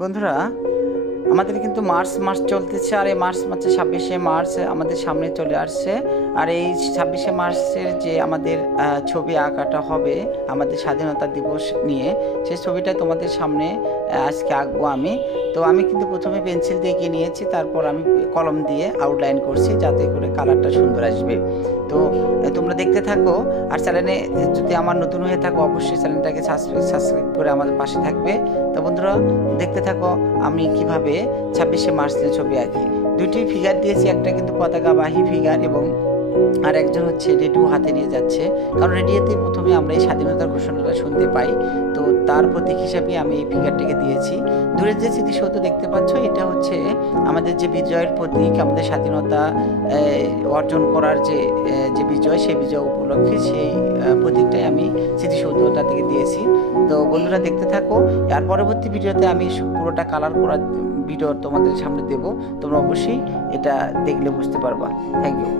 বন্ধুরা, আমাদের কিন্তু মার্চ মাস চলতেছে, আর এই মার্চ মাসে 26শে মার্চ আমাদের সামনে চলে আসছে। আর এই 26শে মার্চের যে আমাদের ছবি আঁকাটা হবে আমাদের স্বাধীনতা দিবস নিয়ে, সেই ছবিটা তোমাদের সামনে আজকে আঁকবো আমি। তো আমি কিন্তু প্রথমে পেন্সিল দিয়ে এঁকে নিয়েছি, তারপর আমি কলম দিয়ে আউটলাইন করছি যাতে করে কালারটা সুন্দর আসবে। তো তোমরা দেখতে থাকো। আর চ্যানেলে যদি আমার নতুন হয়ে থাকো অবশ্যই চ্যানেলটাকে সাবস্ক্রাইব করে আমাদের পাশে থাকবে। তো বন্ধুরা দেখতে থাকো আমি কিভাবে 26শে মার্চের ছবি আঁকি। দুইটি ফিগার দিয়েছি, একটা কিন্তু পতাকাবাহী ফিগার এবং আর একজন হচ্ছে রেডিও হাতে নিয়ে যাচ্ছে, কারণ রেডিওতে প্রথমে আমরা এই স্বাধীনতার ঘোষণাটা শুনতে পাই। তো তার প্রতীক হিসাবে আমি এই ফিগারটিকে দিয়েছি। দূরের যে স্মৃতিসৌধ দেখতে পাচ্ছ, এটা হচ্ছে আমাদের যে বিজয়ের প্রতীক, আমাদের স্বাধীনতা অর্জন করার যে বিজয়, সেই বিজয় উপলক্ষে সেই প্রতীকটাই আমি স্মৃতিসৌধটা থেকে দিয়েছি। তো বন্ধুরা দেখতে থাকো। আর পরবর্তী ভিডিওতে আমি পুরোটা কালার করার ভিডিও তোমাদের সামনে দেব, তোমরা অবশ্যই এটা দেখলে বুঝতে পারবা। Thank you.